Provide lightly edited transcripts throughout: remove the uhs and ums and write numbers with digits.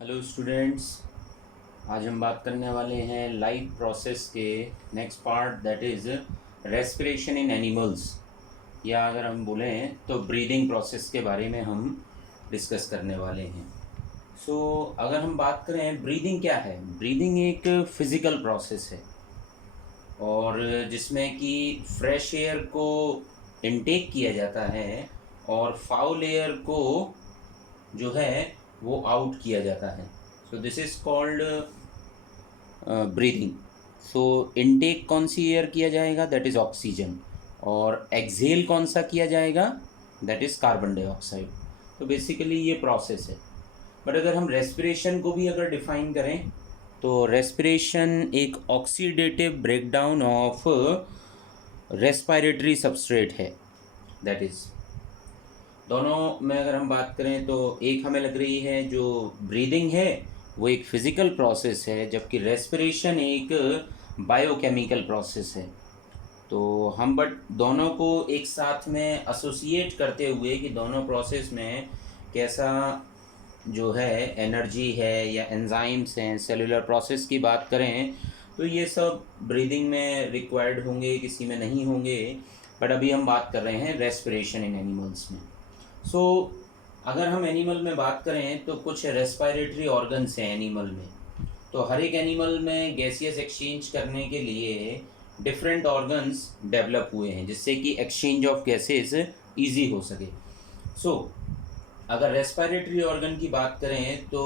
Hello students. आज हम बात करने वाले हैं लाइफ प्रोसेस के next part, that is respiration in animals, या अगर हम बोलें तो ब्रीदिंग प्रोसेस के बारे में हम डिस्कस करने वाले हैं। अगर हम बात करें ब्रीदिंग क्या है, ब्रीदिंग एक फिज़िकल प्रोसेस है और जिसमें कि फ्रेश एयर को इनटेक किया जाता है और फाउल एयर को जो है वो आउट किया जाता है। So this is called breathing. So intake कौन सी एयर किया जाएगा, दैट इज़ ऑक्सीजन, और एक्सहेल कौन सा किया जाएगा, दैट इज़ कार्बन डाइऑक्साइड। तो बेसिकली ये प्रोसेस है। बट अगर हम रेस्पिरेशन को भी अगर डिफाइन करें तो रेस्पिरेशन एक oxidative breakdown of respiratory substrate है। दैट इज़ दोनों में अगर हम बात करें तो एक हमें लग रही है जो ब्रीदिंग है वो एक फिज़िकल प्रोसेस है, जबकि रेस्पिरेशन एक बायोकेमिकल प्रोसेस है। तो हम बट दोनों को एक साथ में एसोसिएट करते हुए कि दोनों प्रोसेस में कैसा जो है एनर्जी है या एंजाइम्स हैं, सेलुलर प्रोसेस की बात करें तो ये सब ब्रीदिंग में रिक्वायर्ड होंगे, किसी में नहीं होंगे। बट अभी हम बात कर रहे हैं रेस्पिरेशन इन एनिमल्स में। सो अगर हम एनिमल में बात करें तो कुछ रेस्पिरेटरी ऑर्गन्स हैं एनिमल में। तो हर एक एनिमल में गैसियस एक्सचेंज करने के लिए डिफरेंट ऑर्गन्स डेवलप हुए हैं जिससे कि एक्सचेंज ऑफ गैसेस इजी हो सके। अगर रेस्पिरेटरी ऑर्गन की बात करें तो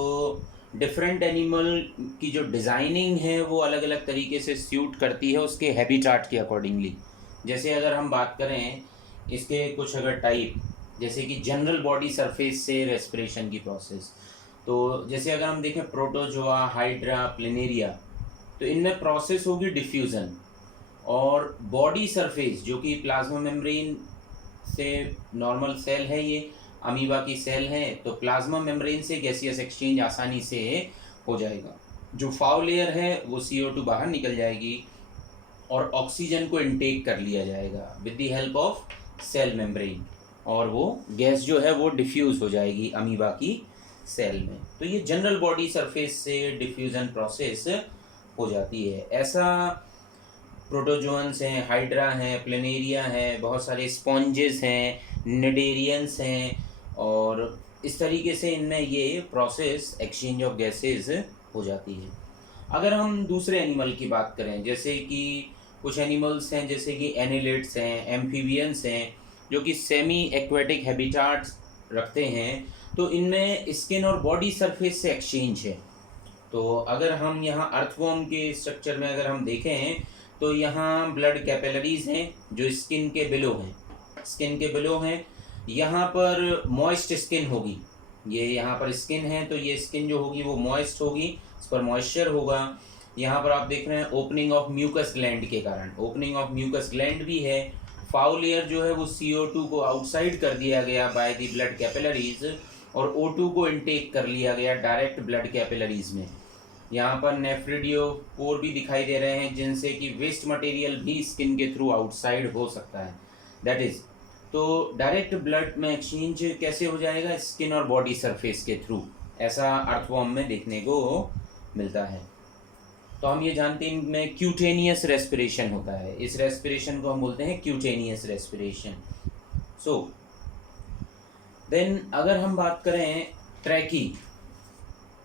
डिफरेंट एनिमल की जो डिज़ाइनिंग है वो अलग अलग तरीके से सूट करती है उसके हैबिटाट के अकॉर्डिंगली। जैसे अगर हम बात करें इसके कुछ अगर टाइप, जैसे कि जनरल बॉडी सरफेस से रेस्पिरेशन की प्रोसेस, तो जैसे अगर हम देखें प्रोटोजोआ, हाइड्रा, प्लेनेरिया, तो इनमें प्रोसेस होगी डिफ्यूज़न। और बॉडी सरफेस जो कि प्लाज्मा मेम्ब्रेन से नॉर्मल सेल है, ये अमीबा की सेल है, तो प्लाज्मा मेम्ब्रेन से गैसियस एक्सचेंज आसानी से हो जाएगा। जो फाउल लेयर है वो CO2 बाहर निकल जाएगी और ऑक्सीजन को इनटेक कर लिया जाएगा with the help of cell membrane, और वो गैस जो है वो डिफ्यूज़ हो जाएगी अमीबा की सेल में। तो ये जनरल बॉडी सरफेस से डिफ्यूज़न प्रोसेस हो जाती है। ऐसा प्रोटोजोन्स हैं, हाइड्रा हैं, प्लेनेरिया हैं, बहुत सारे स्पॉन्जेस हैं, निडेरियंस हैं, और इस तरीके से इनमें ये प्रोसेस एक्सचेंज ऑफ गैसेस हो जाती है। अगर हम दूसरे एनिमल की बात करें, जैसे कि कुछ एनिमल्स हैं जैसे कि एनिलिड्स हैं, एम्फीबियंस हैं, जो कि सेमी एक्वेटिक हैबिटाट्स रखते हैं, तो इनमें स्किन और बॉडी सरफेस से एक्सचेंज है। तो अगर हम यहाँ अर्थवॉर्म के स्ट्रक्चर में अगर हम देखें तो यहाँ ब्लड कैपिलरीज हैं जो स्किन के बिलो हैं। यहाँ पर मॉइस्ट स्किन होगी, ये यहाँ पर स्किन है तो ये स्किन जो होगी वो मॉइस्ट होगी, इस पर मॉइस्चर होगा। यहाँ पर आप देख रहे हैं ओपनिंग ऑफ म्यूकस ग्लैंड के कारण ओपनिंग ऑफ म्यूकस ग्लैंड भी है। फाउल लेयर जो है वो CO2 को आउटसाइड कर दिया गया बाय द ब्लड कैपिलरीज और O2 को इनटेक कर लिया गया डायरेक्ट ब्लड कैपिलरीज में। यहाँ पर नेफ्रिडियोपोर भी दिखाई दे रहे हैं जिनसे कि वेस्ट मटेरियल भी स्किन के थ्रू आउटसाइड हो सकता है। दैट इज़, तो डायरेक्ट ब्लड में एक्सचेंज कैसे हो जाएगा, स्किन और बॉडी सरफेस के थ्रू, ऐसा अर्थवॉर्म में देखने को मिलता है। तो हम ये जानते हैं इनमें क्यूटेनियस रेस्पिरेशन होता है, इस रेस्पिरेशन को हम बोलते हैं क्यूटेनियस रेस्पिरेशन। सो देन अगर हम बात करें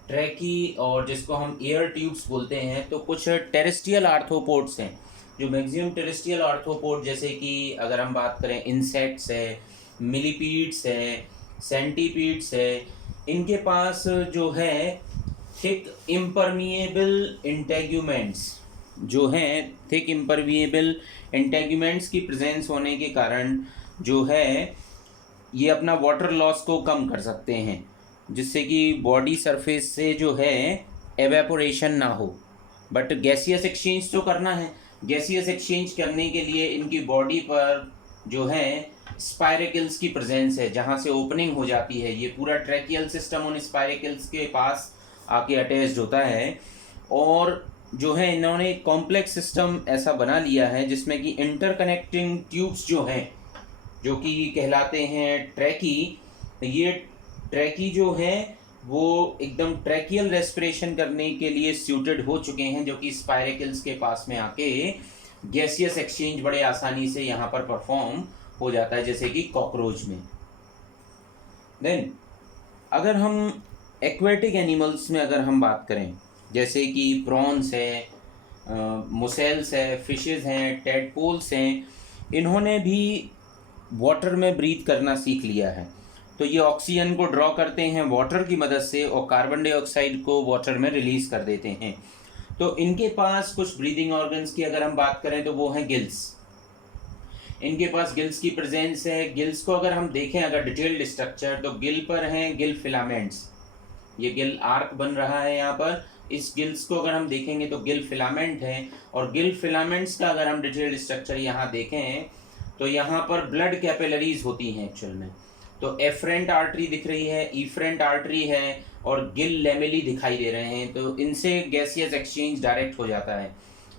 ट्रैकी और जिसको हम एयर ट्यूब्स बोलते हैं, तो कुछ टेरेस्ट्रियल आर्थ्रोपोड्स हैं जो मैक्सिमम टेरेस्ट्रियल आर्थ्रोपोड, जैसे कि अगर हम बात करें इंसेक्ट्स है, मिलीपीड्स है, सेंटीपीड्स है, इनके पास जो है थिक इम्परमिएबल इंटेग्यूमेंट्स जो हैं, थिक इम्परमिएबल इंटेग्यूमेंट्स की प्रेजेंस होने के कारण जो है ये अपना वाटर लॉस को कम कर सकते हैं, जिससे कि बॉडी सरफेस से जो है एवेपोरेशन ना हो। बट गैसियस एक्सचेंज तो करना है, गैसियस एक्सचेंज करने के लिए इनकी बॉडी पर जो है स्पायरेकल्स की प्रेजेंस है जहाँ से ओपनिंग हो जाती है। ये पूरा ट्रैकियल सिस्टम उन स्पायरेकल्स के पास आके अटैच्ड होता है, और जो है इन्होंने कॉम्प्लेक्स सिस्टम ऐसा बना लिया है जिसमें कि इंटरकनेक्टिंग ट्यूब्स जो हैं जो कि कहलाते हैं ट्रैकी। ये ट्रैकी जो है वो एकदम ट्रैकियल रेस्पिरेशन करने के लिए सूटेड हो चुके हैं, जो कि स्पायरेकल्स के पास में आके गैसियस एक्सचेंज बड़े आसानी से यहाँ पर परफॉर्म हो जाता है, जैसे कि कॉकरोच में। देन अगर हम एक्वेटिक एनिमल्स में अगर हम बात करें, जैसे कि प्रॉन्स है, मुसेल्स है, फिशेस हैं, टेडपोल्स हैं, इन्होंने भी वाटर में ब्रीथ करना सीख लिया है। तो ये ऑक्सीजन को ड्रॉ करते हैं वाटर की मदद से और कार्बन डाइऑक्साइड को वाटर में रिलीज़ कर देते हैं। तो इनके पास कुछ ब्रीदिंग ऑर्गन्स की अगर हम बात करें तो वो हैं गिल्स। इनके पास गिल्स की प्रेजेंस है। गिल्स को अगर हम देखें अगर डिटेल्ड स्ट्रक्चर, तो गिल पर हैं गिल फिलामेंट्स। ये गिल आर्क बन रहा है यहाँ पर। इस गिल्स को अगर हम देखेंगे तो गिल फिलामेंट है, और गिल फिलामेंट्स का अगर हम डिटेल्ड स्ट्रक्चर यहाँ देखें तो यहाँ पर ब्लड कैपिलरीज होती हैं एक्चुअल में। तो एफरेंट आर्टरी दिख रही है, इफरेंट आर्टरी है, और गिल लेमेली दिखाई दे रहे हैं। तो इनसे गैसियस एक्सचेंज डायरेक्ट हो जाता है,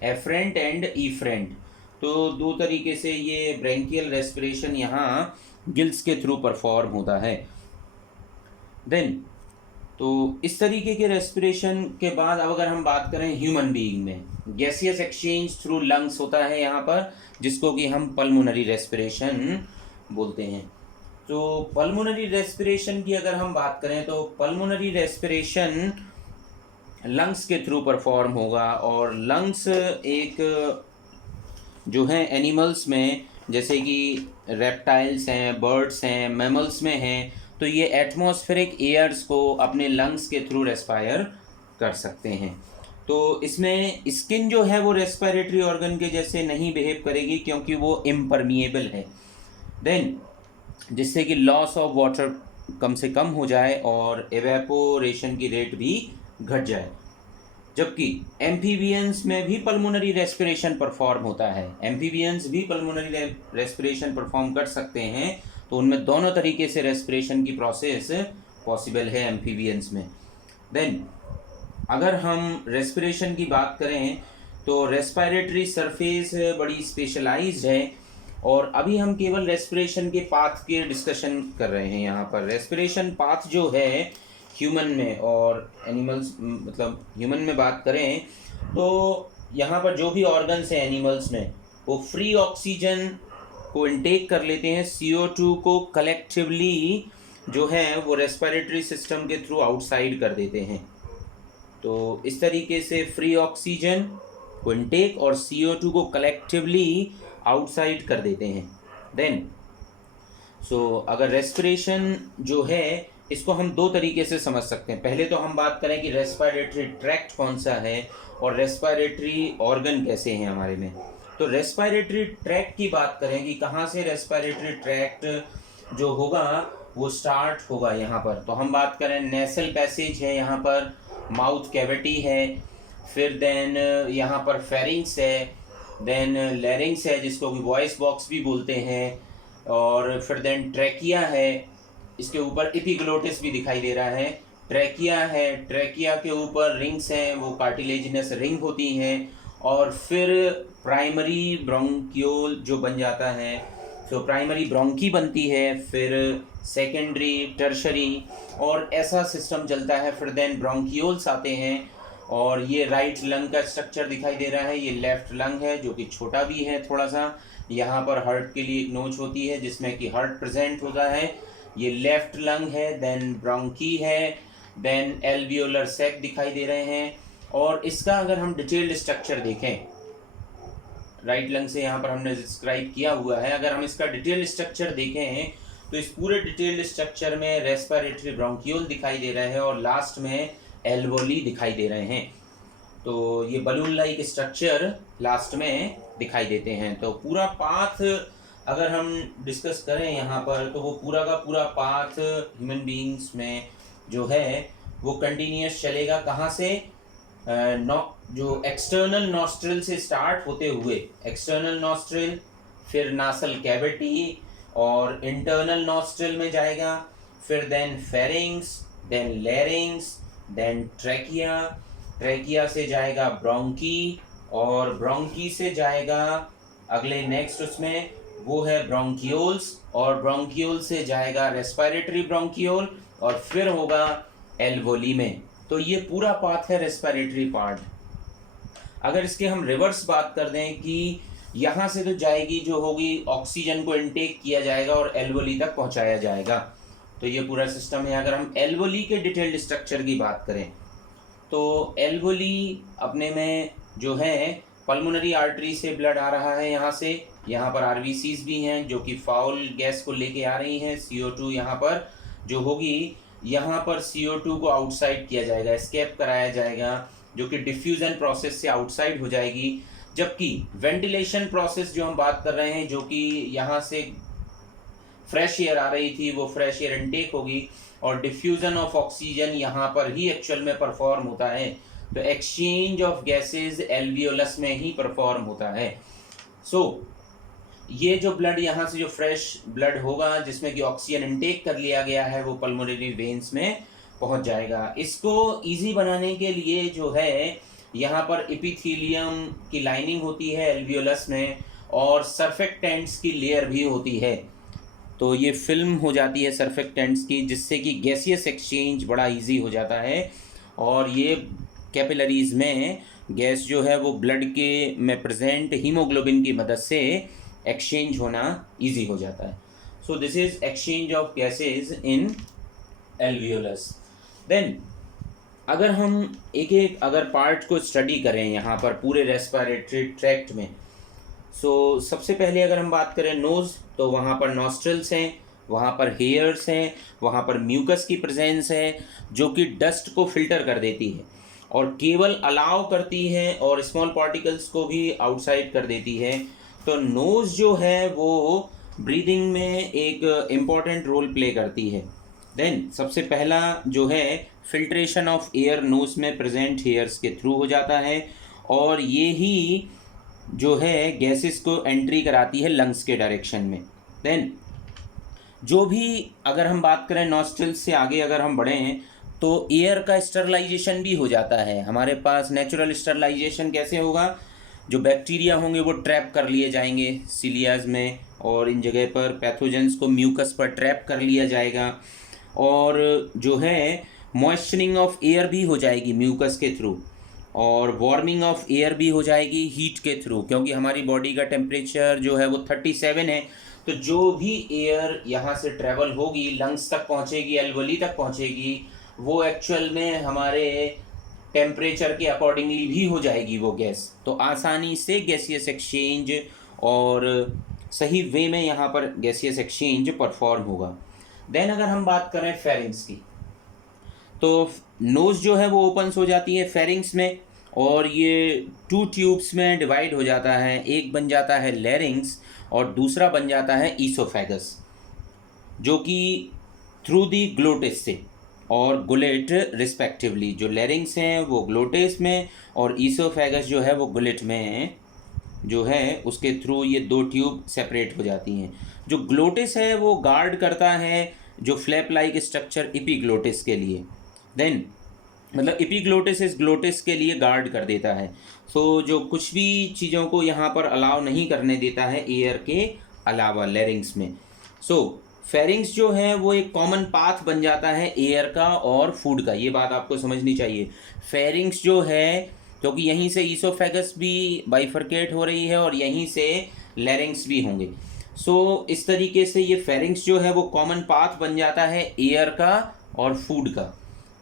एफरेंट एंड इफरेंट। तो दो तरीके से ये ब्रेंकियल रेस्पिरेशन यहाँ गिल्स के थ्रू परफॉर्म होता है। देन तो इस तरीके के रेस्पिरेशन के बाद अब अगर हम बात करें ह्यूमन बीइंग में, गैसियस एक्सचेंज थ्रू लंग्स होता है यहाँ पर, जिसको कि हम पल्मोनरी रेस्पिरेशन बोलते हैं। तो पल्मोनरी रेस्पिरेशन की अगर हम बात करें तो पल्मोनरी रेस्पिरेशन लंग्स के थ्रू परफॉर्म होगा। और लंग्स एक जो है एनिमल्स में, जैसे कि रेप्टाइल्स हैं, बर्ड्स हैं, मैमल्स में हैं, तो ये एटमॉस्फेरिक एयर्स को अपने लंग्स के थ्रू रेस्पायर कर सकते हैं। तो इसमें स्किन जो है वो रेस्पिरेटरी ऑर्गन के जैसे नहीं बिहेव करेगी, क्योंकि वो इम्परमिएबल है। देन जिससे कि लॉस ऑफ वाटर कम से कम हो जाए और एवेपोरेशन की रेट भी घट जाए। जबकि एम्फीबियंस में भी पल्मोनरी रेस्पिरेशन परफॉर्म होता है। एम्फीबियंस भी पल्मोनरी रेस्पिरेशन परफॉर्म कर सकते हैं। तो उनमें दोनों तरीके से रेस्पिरेशन की प्रोसेस पॉसिबल है एम्फीबियंस में। देन अगर हम रेस्पिरेशन की बात करें तो रेस्पिरेटरी सरफेस बड़ी स्पेशलाइज्ड है, और अभी हम केवल रेस्पिरेशन के पाथ के डिस्कशन कर रहे हैं। यहाँ पर रेस्पिरेशन पाथ जो है ह्यूमन में और एनिमल्स, मतलब ह्यूमन में बात करें तो यहाँ पर जो भी ऑर्गन्स हैं एनिमल्स में, वो फ्री ऑक्सीजन को इनटेक कर लेते हैं, CO2 को कलेक्टिवली जो है वो रेस्पिरेटरी सिस्टम के थ्रू आउटसाइड कर देते हैं। तो इस तरीके से फ्री ऑक्सीजन को इनटेक और CO2 को कलेक्टिवली आउटसाइड कर देते हैं। देन अगर रेस्पिरेशन जो है इसको हम दो तरीके से समझ सकते हैं। पहले तो हम बात करें कि रेस्पिरेटरी ट्रैक्ट कौन सा है और रेस्पिरेटरी ऑर्गन कैसे हैं हमारे में। तो रेस्पिरेटरी ट्रैक्ट की बात करें कि कहाँ से रेस्पिरेटरी ट्रैक्ट जो होगा वो स्टार्ट होगा यहाँ पर, तो हम बात करें नेसल पैसेज है, यहाँ पर माउथ कैविटी है, फिर देन यहाँ पर फेरिंग्स है, देन लैरिंग्स है जिसको कि वॉइस बॉक्स भी बोलते हैं, और फिर देन ट्रैकिया है, इसके ऊपर एपिग्लोटिस भी दिखाई दे रहा है। ट्रैकिया है, ट्रैकिया के ऊपर रिंग्स हैं, वो कार्टिलेजिनस रिंग होती हैं, और फिर प्राइमरी ब्रोंकियोल जो बन जाता है, तो प्राइमरी ब्रोंकी बनती है, फिर सेकेंडरी, टर्शरी, और ऐसा सिस्टम चलता है। फिर देन ब्रोंकियोल्स आते हैं, और ये राइट लंग का स्ट्रक्चर दिखाई दे रहा है, ये लेफ्ट लंग है जो कि छोटा भी है थोड़ा सा। यहाँ पर हार्ट के लिए एक नोच होती है जिसमें कि हार्ट प्रेजेंट होता है, ये लेफ्ट लंग है। देन ब्रोंकी है, देन एल्वियोलर सैक दिखाई दे रहे हैं। और इसका अगर हम डिटेल्ड स्ट्रक्चर देखें, राइट लंग से यहाँ पर हमने डिस्क्राइब किया हुआ है, अगर हम इसका डिटेल्ड स्ट्रक्चर देखें तो इस पूरे डिटेल्ड स्ट्रक्चर में रेस्पिरेटरी ब्रोंकियोल दिखाई दे रहे हैं और लास्ट में एल्वोली दिखाई दे रहे हैं। तो ये बलून लाइक स्ट्रक्चर लास्ट में दिखाई देते हैं। तो पूरा पाथ अगर हम डिस्कस करें यहाँ पर, तो वो पूरा का पूरा पाथ ह्यूमन बीइंग्स में जो है वो कंटिन्यूस चलेगा। कहाँ से? जो एक्सटर्नल नॉस्ट्रिल से स्टार्ट होते हुए, एक्सटर्नल नॉस्ट्रिल, फिर नासल कैविटी, और इंटरनल नॉस्ट्रिल में जाएगा, फिर then pharynx, then larynx, then trachea, trachea से जाएगा ब्रोंकी, और ब्रोंकी से जाएगा अगले नेक्स्ट उसमें वो है ब्रोंकियोल्स, और ब्रोंकियोल से जाएगा रेस्पिरेटरी ब्रोंकियोल, और फिर होगा एल्वोली में। तो ये पूरा पाथ है रेस्पिरेटरी पार्ट। अगर इसके हम रिवर्स बात कर दें कि यहाँ से तो जाएगी जो होगी, ऑक्सीजन को इनटेक किया जाएगा और एल्वोली तक पहुँचाया जाएगा। तो ये पूरा सिस्टम है। अगर हम एल्वोली के डिटेल्ड स्ट्रक्चर की बात करें तो एल्वोली अपने में जो है पल्मोनरी आर्टरी से ब्लड आ रहा है यहाँ पर आरबीसीज भी हैं जो कि फाउल गैस को लेके आ रही हैं। CO2 यहाँ पर जो होगी, यहाँ पर CO2 को आउटसाइड किया जाएगा, एस्केप कराया जाएगा, जो कि डिफ्यूजन प्रोसेस से आउटसाइड हो जाएगी। जबकि वेंटिलेशन प्रोसेस जो हम बात कर रहे हैं, जो कि यहाँ से फ्रेश एयर आ रही थी, वो फ्रेश एयर इनटेक होगी और डिफ्यूजन ऑफ ऑक्सीजन यहाँ पर ही एक्चुअल में परफॉर्म होता है। तो एक्सचेंज ऑफ गैसेस एल्वियोलस में ही परफॉर्म होता है। ये जो ब्लड यहाँ से जो फ्रेश ब्लड होगा जिसमें कि ऑक्सीजन इनटेक कर लिया गया है, वो पल्मोनरी वेन्स में पहुँच जाएगा। इसको ईजी बनाने के लिए जो है यहाँ पर एपिथेलियम की लाइनिंग होती है एल्वियोलस में और सर्फेक्टेंट्स की लेयर भी होती है। तो ये फिल्म हो जाती है सर्फेक्टेंट्स की, जिससे कि गैसियस एक्सचेंज बड़ा इजी हो जाता है और ये कैपिलरीज में गैस जो है वो ब्लड के में प्रेजेंट हीमोग्लोबिन की मदद से एक्सचेंज होना इजी हो जाता है। So this is exchange of gases in alveolus. Then अगर हम एक एक अगर पार्ट को स्टडी करें यहाँ पर पूरे रेस्पिरेटरी ट्रैक्ट में, सो सबसे पहले अगर हम बात करें नोज़, तो वहाँ पर नॉस्ट्रल्स हैं, वहाँ पर हेयर्स हैं, वहाँ पर म्यूकस की प्रेजेंस है जो कि डस्ट को फिल्टर कर देती है और केवल अलाउ करती है और स्मॉल पार्टिकल्स को भी आउटसाइड कर देती है। तो नोज़ जो है वो ब्रीदिंग में एक इम्पॉर्टेंट रोल प्ले करती है। देन सबसे पहला जो है फिल्ट्रेशन ऑफ एयर नोज़ में प्रेजेंट हेयर्स के थ्रू हो जाता है और ये ही जो है गैसेस को एंट्री कराती है लंग्स के डायरेक्शन में। देन जो भी अगर हम बात करें नॉस्ट्रल्स से आगे अगर हम बढ़े हैं तो एयर का स्टरलाइजेशन भी हो जाता है। हमारे पास नेचुरल स्टरलाइजेशन कैसे होगा, जो बैक्टीरिया होंगे वो ट्रैप कर लिए जाएंगे सीलियाज में और इन जगह पर पैथोजेंस को म्यूकस पर ट्रैप कर लिया जाएगा और जो है मॉइस्चरिंग ऑफ एयर भी हो जाएगी म्यूकस के थ्रू और वार्मिंग ऑफ एयर भी हो जाएगी हीट के थ्रू, क्योंकि हमारी बॉडी का टेम्परेचर जो है वो 37 है। तो जो भी एयर यहाँ से ट्रैवल होगी लंग्स तक पहुँचेगी, एल्वोली तक पहुँचेगी, वो एक्चुअल में हमारे टेम्परेचर के अकॉर्डिंगली भी हो जाएगी वो गैस। तो आसानी से गैसियस एक्सचेंज और सही वे में यहाँ पर गैसियस एक्सचेंज परफॉर्म होगा। देन अगर हम बात करें फेरिंग्स की, तो नोज़ जो है वो ओपन्स हो जाती है फेरिंग्स में और ये 2 ट्यूब्स में डिवाइड हो जाता है। एक बन जाता है लैरिंग्स और दूसरा बन जाता है ईसोफेगस, जो कि थ्रू दी ग्लोटिस से और गुलेट रिस्पेक्टिवली। जो लैरिंग्स हैं वो ग्लोटिस में और ईसोफेगस जो है वो गुलेट में जो है उसके थ्रू ये 2 ट्यूब सेपरेट हो जाती हैं। जो ग्लोटिस है वो गार्ड करता है जो फ्लैप लाइक स्ट्रक्चर एपिग्लोटिस के लिए। देन मतलब एपिग्लोटिस इस ग्लोटिस के लिए गार्ड कर देता है। सो जो कुछ भी चीज़ों को यहाँ पर अलाउ नहीं करने देता है एयर के अलावा लैरिंग्स में। सो फेरिंग्स जो है वो एक कॉमन पाथ बन जाता है एयर का और फूड का। ये बात आपको समझनी चाहिए। फेरिंग्स जो है क्योंकि यहीं से ईसोफेगस भी बाइफरकेट हो रही है और यहीं से लैरिंग्स भी होंगे। सो इस तरीके से ये फेरिंग्स जो है वो कॉमन पाथ बन जाता है एयर का और फूड का।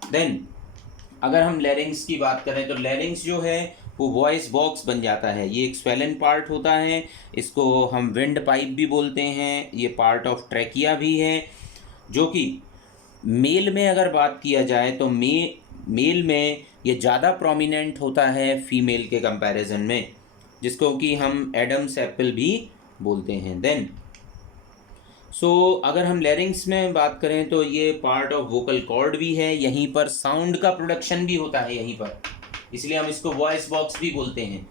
देन अगर हम लैरिंग्स की बात करें तो लैरिंग्स जो है वो वॉइस बॉक्स बन जाता है। ये एक स्वेलन पार्ट होता है, इसको हम विंड पाइप भी बोलते हैं। ये पार्ट ऑफ ट्रैकिया भी है, जो कि मेल में अगर बात किया जाए तो मेल में ये ज़्यादा प्रोमिनेंट होता है फीमेल के कंपैरिजन में, जिसको कि हम एडम्स एप्पल भी बोलते हैं। देन अगर हम लैरिंग्स में बात करें तो ये पार्ट ऑफ वोकल कॉर्ड भी है, यहीं पर साउंड का प्रोडक्शन भी होता है यहीं पर, इसलिए हम इसको वॉइस बॉक्स भी बोलते हैं।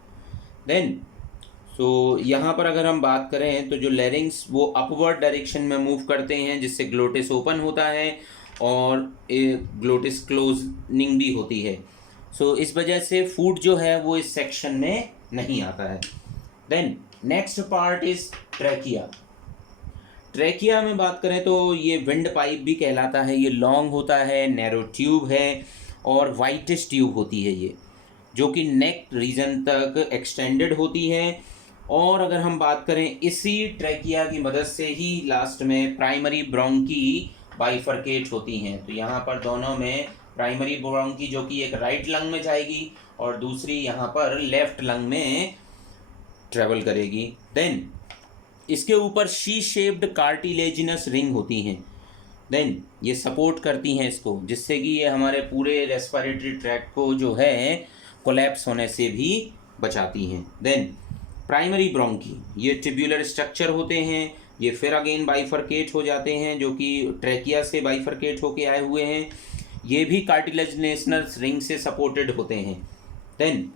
देन यहाँ पर अगर हम बात करें तो जो लैरिंग्स वो अपवर्ड डायरेक्शन में मूव करते हैं, जिससे ग्लोटिस ओपन होता है और ग्लोटिस क्लोजनिंग भी होती है। इस वजह से फूड जो है वो इस सेक्शन में नहीं आता है। Then next part is trachea. Trachea में बात करें तो ये विंड पाइप भी कहलाता है। ये लॉन्ग होता है, नैरो ट्यूब है और वाइटिश ट्यूब होती है ये, जो कि नेक रीजन तक एक्सटेंडेड होती है। और अगर हम बात करें इसी ट्रैकिया की मदद से ही लास्ट में प्राइमरी ब्रोंकी बाइफरकेट होती हैं। तो यहाँ पर दोनों में प्राइमरी ब्रोंकी जो कि एक राइट लंग में जाएगी और दूसरी यहाँ पर लेफ्ट लंग में ट्रेवल करेगी। देन इसके ऊपर शी शेप्ड कार्टिलेजिनस रिंग होती हैं। देन ये सपोर्ट करती हैं इसको, जिससे कि ये हमारे पूरे रेस्पिरेटरी ट्रैक्ट को जो है कोलैप्स होने से भी बचाती हैं। देन प्राइमरी ब्रोंकी ये ट्यूब्यूलर स्ट्रक्चर होते हैं। ये फिर अगेन बाइफरकेट हो जाते हैं, जो कि ट्रैकिया से बाइफरकेट होके आए हुए हैं। ये भी कार्टिलेजिनस रिंग से सपोर्टेड होते हैं। देन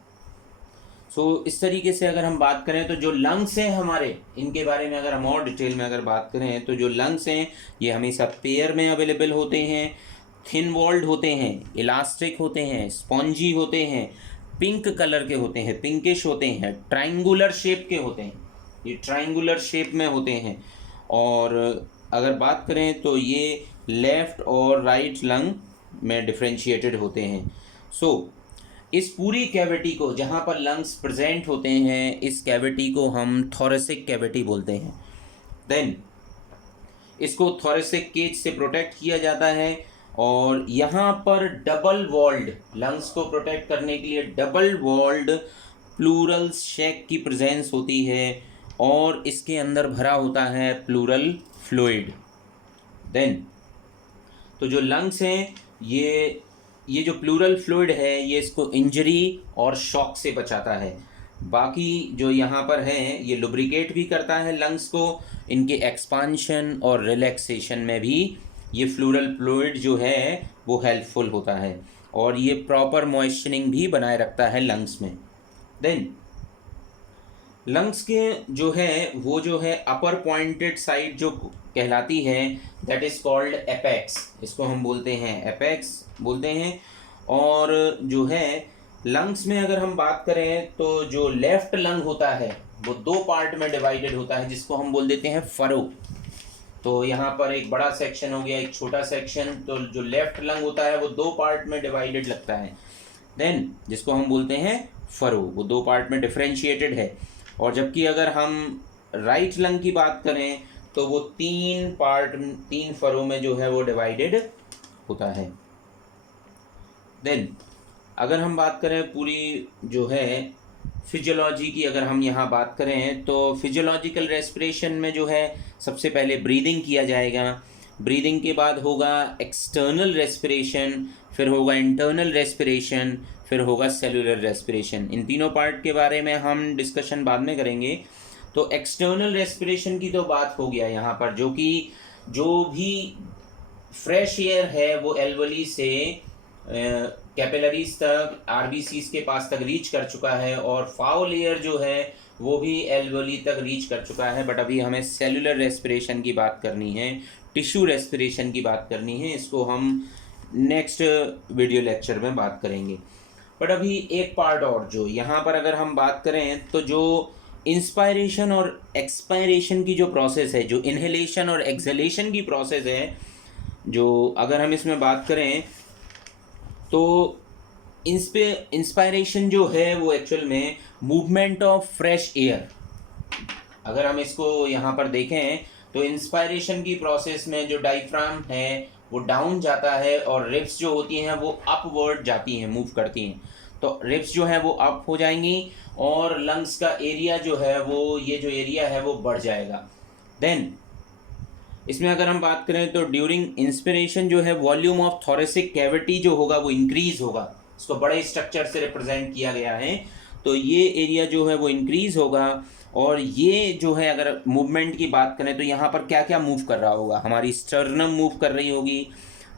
इस तरीके से अगर हम बात करें तो जो लंग्स हैं हमारे, इनके बारे में अगर हम और डिटेल में अगर बात करें तो जो लंग्स हैं ये हमेशा पेयर में अवेलेबल होते हैं, थिन वॉल्ड होते हैं, इलास्टिक होते हैं, स्पॉन्जी होते हैं, पिंक कलर के होते हैं, पिंकिश होते हैं, ट्रायंगुलर शेप के होते हैं, ये ट्रायंगुलर शेप में होते हैं। और अगर बात करें तो ये लेफ़्ट और राइट लंग में डिफ्रेंशिएटेड होते हैं। इस पूरी कैविटी को, जहाँ पर लंग्स प्रेजेंट होते हैं, इस कैविटी को हम थोरेसिक कैविटी बोलते हैं। देन इसको थोरेसिक केज से प्रोटेक्ट किया जाता है और यहाँ पर डबल वॉल्ड, लंग्स को प्रोटेक्ट करने के लिए डबल वॉल्ड प्लूरल शैक की प्रेजेंस होती है और इसके अंदर भरा होता है प्लूरल फ्लूइड। देन तो जो लंग्स हैं ये जो प्लूरल फ्लूइड है ये इसको इंजरी और शॉक से बचाता है। बाकी जो यहाँ पर है ये लुब्रिकेट भी करता है लंग्स को, इनके एक्सपांशन और रिलैक्सेशन में भी ये प्लूरल फ्लूइड जो है वो हेल्पफुल होता है और ये प्रॉपर मॉइस्चरिंग भी बनाए रखता है लंग्स में। देन लंग्स के जो है वो जो है अपर पॉइंटेड साइड जो कहलाती है, दैट इज़ कॉल्ड एपेक्स, इसको हम बोलते हैं एपेक्स बोलते हैं। और जो है लंग्स में अगर हम बात करें तो जो लेफ्ट लंग होता है वो दो पार्ट में डिवाइडेड होता है, जिसको हम बोल देते हैं फरो। तो यहाँ पर एक बड़ा सेक्शन हो गया, एक छोटा सेक्शन। तो जो लेफ्ट लंग होता है वो दो पार्ट में डिवाइडेड लगता है, देन जिसको हम बोलते हैं फरो, वो दो पार्ट में डिफ्रेंशिएटेड है। और जबकि अगर हम राइट लंग की बात करें तो वो तीन फरो में जो है वो डिवाइडेड होता है। देन अगर हम बात करें पूरी जो है फिजियोलॉजी की, अगर हम यहाँ बात करें तो फिजियोलॉजिकल रेस्पिरेशन में जो है सबसे पहले ब्रीदिंग किया जाएगा। ब्रीदिंग के बाद होगा एक्सटर्नल रेस्पिरेशन, फिर होगा इंटरनल रेस्पिरेशन, फिर होगा सेलुलर रेस्पिरेशन। इन तीनों पार्ट के बारे में हम डिस्कशन बाद में करेंगे। तो एक्सटर्नल रेस्पिरेशन की तो बात हो गया यहाँ पर, जो भी फ्रेश एयर है वो एल्वली से कैपिलरीज तक, आरबीसीज के पास तक रीच कर चुका है और फाउल एयर जो है वो भी एल्वली तक रीच कर चुका है। बट अभी हमें सेलुलर रेस्पिरेशन की बात करनी है, टिश्यू रेस्पिरेशन की बात करनी है, इसको हम नेक्स्ट वीडियो लेक्चर में बात करेंगे। बट अभी एक पार्ट और, जो यहाँ पर अगर हम बात करें तो जो इंस्पायरेशन और एक्सपायरेशन की जो प्रोसेस है, जो इनहेलेशन और एक्सहेलेशन की प्रोसेस है, जो अगर हम इसमें बात करें तो इंस्पायरेशन जो है वो एक्चुअल में मूवमेंट ऑफ फ्रेश एयर। अगर हम इसको यहाँ पर देखें तो इंस्पायरेशन की प्रोसेस में जो डायफ्राम है वो डाउन जाता है और रिब्स जो होती हैं वो अपवर्ड जाती हैं, मूव करती हैं। तो रिब्स जो है वो अप हो जाएंगी और लंग्स का एरिया जो है वो, ये जो एरिया है वो बढ़ जाएगा। देन इसमें अगर हम बात करें तो ड्यूरिंग इंस्पिरेशन जो है वॉल्यूम ऑफ थोरेसिक कैविटी जो होगा वो इंक्रीज होगा। इसको बड़े स्ट्रक्चर से रिप्रेजेंट किया गया है, तो ये एरिया जो है वो इंक्रीज होगा। और ये जो है अगर मूवमेंट की बात करें तो यहाँ पर क्या क्या मूव कर रहा होगा, हमारी स्टर्नम मूव कर रही होगी,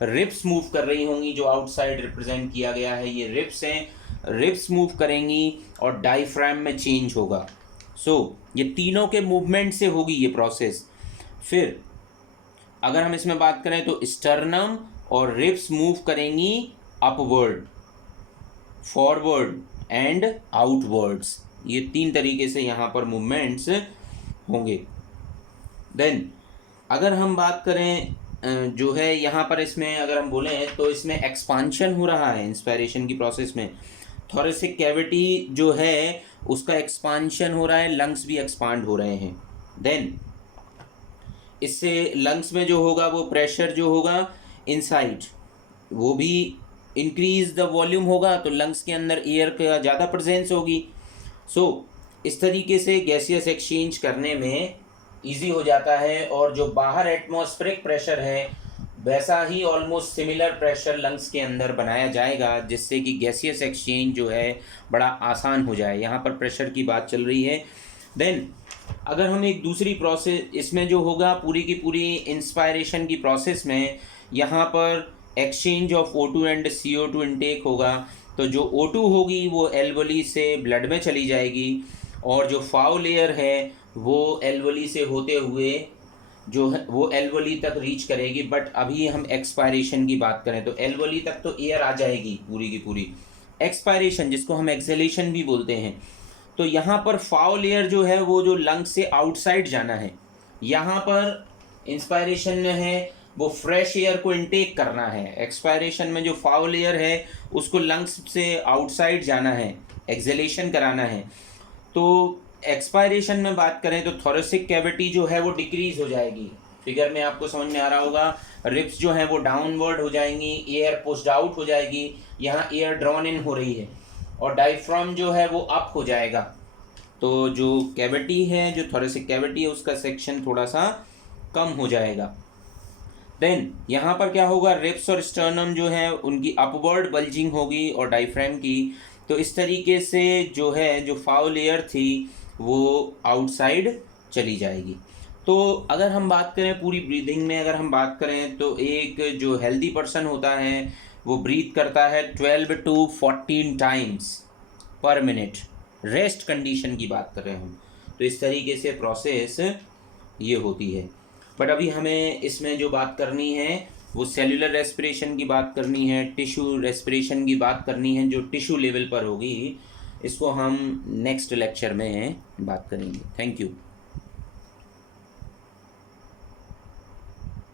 रिब्स मूव कर रही होंगी, जो आउटसाइड रिप्रेजेंट किया गया है ये रिब्स हैं, रिब्स मूव करेंगी और डायफ्राम में चेंज होगा। ये तीनों के मूवमेंट से होगी ये प्रोसेस। फिर अगर हम इसमें बात करें तो स्टर्नम और रिब्स मूव करेंगी अपवर्ड, फॉरवर्ड एंड आउटवर्ड्स, ये तीन तरीके से यहाँ पर मूवमेंट्स होंगे। देन अगर हम बात करें जो है यहाँ पर इसमें अगर हम बोलें तो इसमें एक्सपांशन हो रहा है इंस्पायरेशन की प्रोसेस में। थोरेसिक कैविटी जो है उसका एक्सपांशन हो रहा है, लंग्स भी एक्सपांड हो रहे हैं। देन इससे लंग्स में जो होगा वो प्रेशर जो होगा इनसाइड वो भी इंक्रीज द वॉल्यूम होगा, तो लंग्स के अंदर एयर का ज़्यादा प्रेजेंस होगी। सो इस तरीके से गैसियस एक्सचेंज करने में इजी हो जाता है, और जो बाहर एटमॉस्फेरिक प्रेशर है वैसा ही ऑलमोस्ट सिमिलर प्रेशर लंग्स के अंदर बनाया जाएगा, जिससे कि गैसियस एक्सचेंज जो है बड़ा आसान हो जाए। यहाँ पर प्रेशर की बात चल रही है। देन अगर हम एक दूसरी प्रोसेस इसमें जो होगा पूरी की पूरी इंस्पायरेशन की प्रोसेस में, यहाँ पर exchange of O2 and CO2 intake होगा, तो जो O2 होगी वो एल्वोली से ब्लड में चली जाएगी, और जो फाउ लेयर है वो एल्वोली से होते हुए जो है वो एल्वोली तक रीच करेगी। बट अभी हम एक्सपायरेशन की बात करें तो एल्वोली तक तो एयर आ जाएगी पूरी की पूरी। एक्सपायरेशन जिसको हम एक्सेलेशन भी बोलते हैं, तो यहाँ पर फाउ लेयर जो है वो जो लंग से आउटसाइड जाना है, यहाँ पर इंस्पायरेशन में है वो फ्रेश एयर को इनटेक करना है। एक्सपायरेशन में जो फाउ लेयर है उसको लंग्स से आउटसाइड जाना है, एक्सेलेशन कराना है। तो एक्सपायरेशन में बात करें तो थोरेसिक कैविटी जो है वो डिक्रीज हो जाएगी। फिगर में आपको समझ में आ रहा होगा, रिब्स जो हैं वो डाउनवर्ड हो जाएंगी, एयर पुश्ड आउट हो जाएगी, यहाँ एयर ड्रॉन इन हो रही है, और डायफ्राम जो है वो अप हो जाएगा। तो जो कैविटी है, जो थोरेसिक कैविटी है, उसका सेक्शन थोड़ा सा कम हो जाएगा। देन यहाँ पर क्या होगा, रिब्स और स्टर्नम जो है उनकी अपवर्ड बल्जिंग होगी और डायफ्राम की। तो इस तरीके से जो है जो फाउ लेयर थी वो आउटसाइड चली जाएगी। तो अगर हम बात करें पूरी ब्रीदिंग में, अगर हम बात करें तो एक जो हेल्दी पर्सन होता है वो ब्रीथ करता है 12 to 14 टाइम्स पर मिनट। रेस्ट कंडीशन की बात कर रहे हैं हम, तो इस तरीके से प्रोसेस ये होती है। बट अभी हमें इसमें जो बात करनी है वो सेल्यूलर रेस्पिरेशन की बात करनी है, टिश्यू रेस्पिरेशन की बात करनी है, जो टिश्यू लेवल पर होगी। इसको हम नेक्स्ट लेक्चर में बात करेंगे। Thank you.